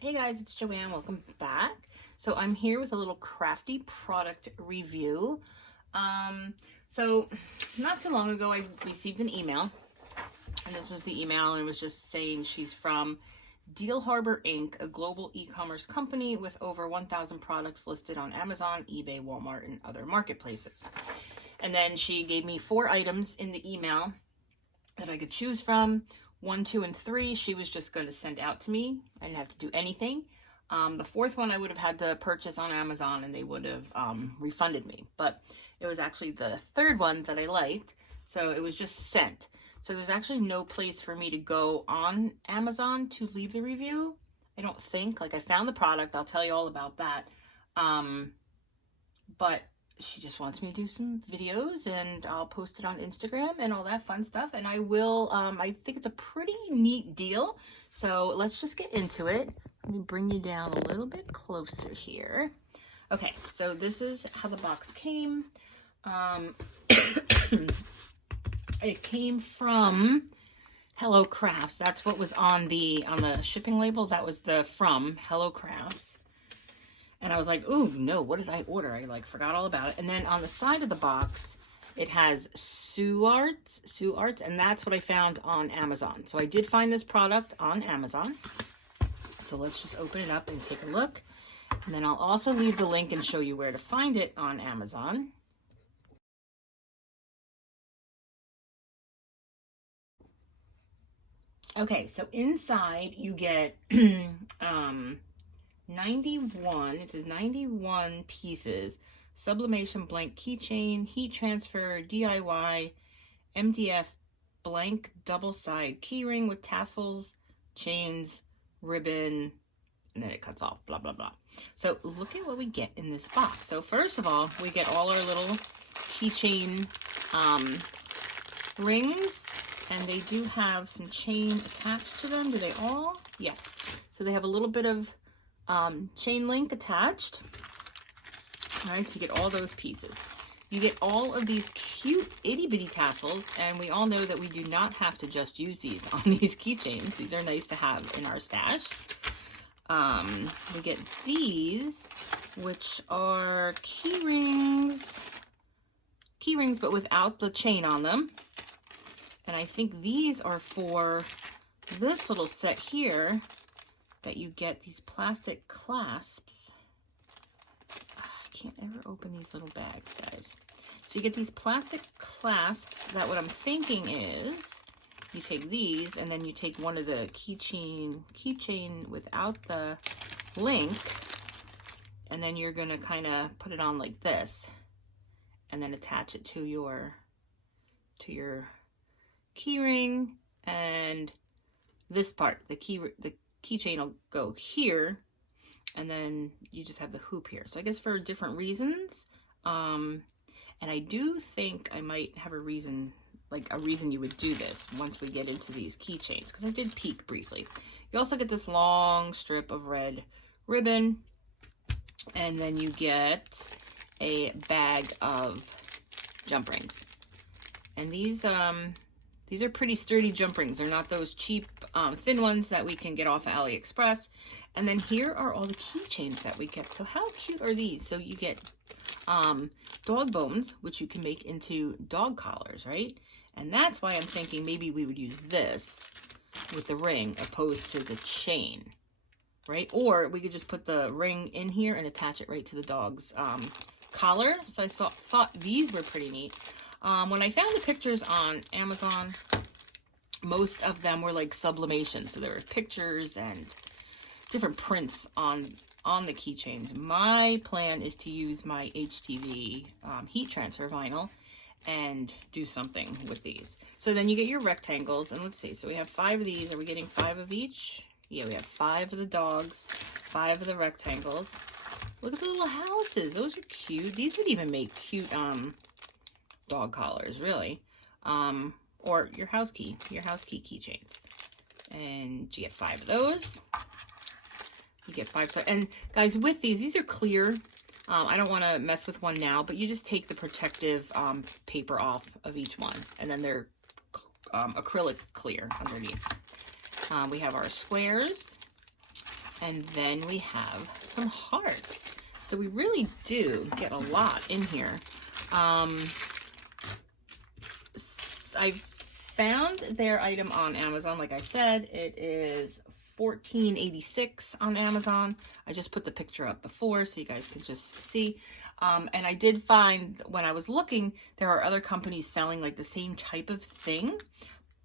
Hey guys, it's Joanne. Welcome back. So I'm here with a little crafty product review. So not too long ago I received an email, and this was the email, and it was just saying she's from Deal Harbor Inc., a global e-commerce company with over 1,000 products listed on Amazon, eBay, Walmart, and other marketplaces. And then she gave me 4 items in the email that I could choose from. 1, 2, and 3 she was just going to send out to me. I didn't have to do anything. The 4th one I would have had to purchase on Amazon, and they would have refunded me. But it was actually the 3rd one that I liked, so it was just sent. So there's actually no place for me to go on Amazon to leave the review. I don't think. Like, I found the product. I'll tell you all about that. But she just wants me to do some videos, and I'll post it on Instagram and all that fun stuff. And I will, I think it's a pretty neat deal. So let's just get into it. Let me bring you down a little bit closer here. Okay, so this is how the box came. It came from Hellocrafts. That's what was on the shipping label. That was the from Hellocrafts. And I was like, ooh, no, what did I order? I forgot all about it. And then on the side of the box, it has Sue Arts, and that's what I found on Amazon. So I did find this product on Amazon. So let's just open it up and take a look. And then I'll also leave the link and show you where to find it on Amazon. Okay, so inside you get 91, it says 91 pieces, Sublimation blank keychain, heat transfer, DIY, MDF blank double side keyring with tassels, chains, ribbon, and then it cuts off, blah, blah, blah. So look at what we get in this box. So first of all, we get all our little keychain rings, and they do have some chain attached to them. Do they all? Yes. So they have a little bit of chain link attached. All right, so you get all those pieces. You get all of these cute itty bitty tassels, and we all know that we do not have to just use these on these keychains. These are nice to have in our stash. We get these, which are key rings, but without the chain on them. And I think these are for this little set here, that you get these plastic clasps. I can't ever open these little bags, guys. So you get these plastic clasps that what I'm thinking is you take these, and then you take one of the keychain without the link, and then you're gonna kind of put it on like this, and then attach it to your key ring, and this part, the keychain will go here, and then you just have the hoop here. So I guess for different reasons. And I do think I might have a reason you would do this once we get into these keychains, because I did peek briefly. You also get this long strip of red ribbon, and then you get a bag of jump rings. And these are pretty sturdy jump rings. They're not those cheap, thin ones that we can get off of AliExpress. And then here are all the keychains that we get. So how cute are these? So you get dog bones, which you can make into dog collars, right? And that's why I'm thinking maybe we would use this with the ring opposed to the chain, right? Or we could just put the ring in here and attach it right to the dog's collar. So I thought these were pretty neat. When I found the pictures on Amazon, most of them were like sublimation. So there were pictures and different prints on the keychains. My plan is to use my HTV heat transfer vinyl and do something with these. So then you get your rectangles, and let's see. So we have 5 of these. Are we getting 5 of each? Yeah, we have 5 of the dogs, 5 of the rectangles. Look at the little houses. Those are cute. These would even make cute dog collars, really. Or your house key keychains. And you get 5 of those. You get 5. And guys, with these are clear. I don't want to mess with one now, but you just take the protective paper off of each one, and then they're acrylic clear underneath. We have our squares. And then we have some hearts. So we really do get a lot in here. I found their item on Amazon. Like I said, it is $14.86 on Amazon. I just put the picture up before so you guys can just see. And I did find when I was looking, there are other companies selling like the same type of thing.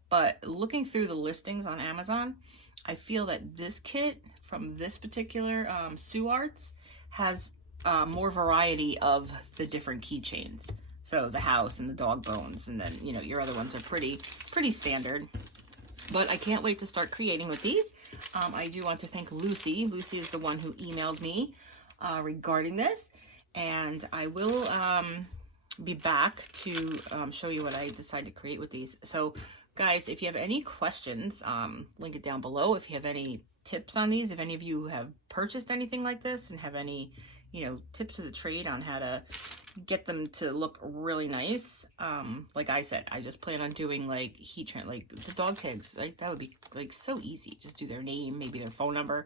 But looking through the listings on Amazon, I feel that this kit from this particular Sue Arts has more variety of the different keychains. So the house and the dog bones, and then, you know, your other ones are pretty standard. But I can't wait to start creating with these. I do want to thank Lucy. Lucy is the one who emailed me regarding this. And I will be back to show you what I decide to create with these. So guys, if you have any questions, link it down below. If you have any tips on these, if any of you have purchased anything like this and have any, you know, tips of the trade on how to get them to look really nice. Like I said, I just plan on doing like heat shrink, like the dog tags. Like that would be like so easy. Just do their name, maybe their phone number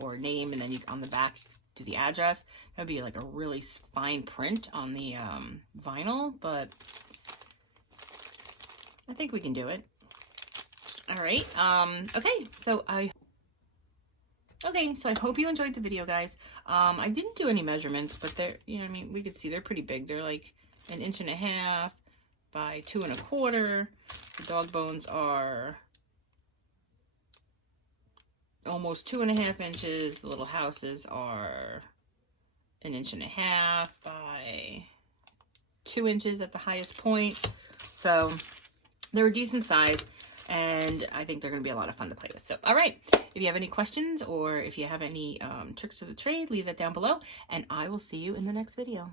or name, and then you on the back do the address. That would be like a really fine print on the vinyl, but I think we can do it. All right. Okay. So I hope you enjoyed the video, guys. I didn't do any measurements, but they're, you know, I mean, we could see they're pretty big. They're like 1.5 inches by 2.25. The dog bones are almost 2.5 inches. The little houses are 1.5 inches by 2 inches at the highest point. So they're a decent size, and I think they're going to be a lot of fun to play with. So, all right. If you have any questions or if you have any tricks of the trade, leave that down below, and I will see you in the next video.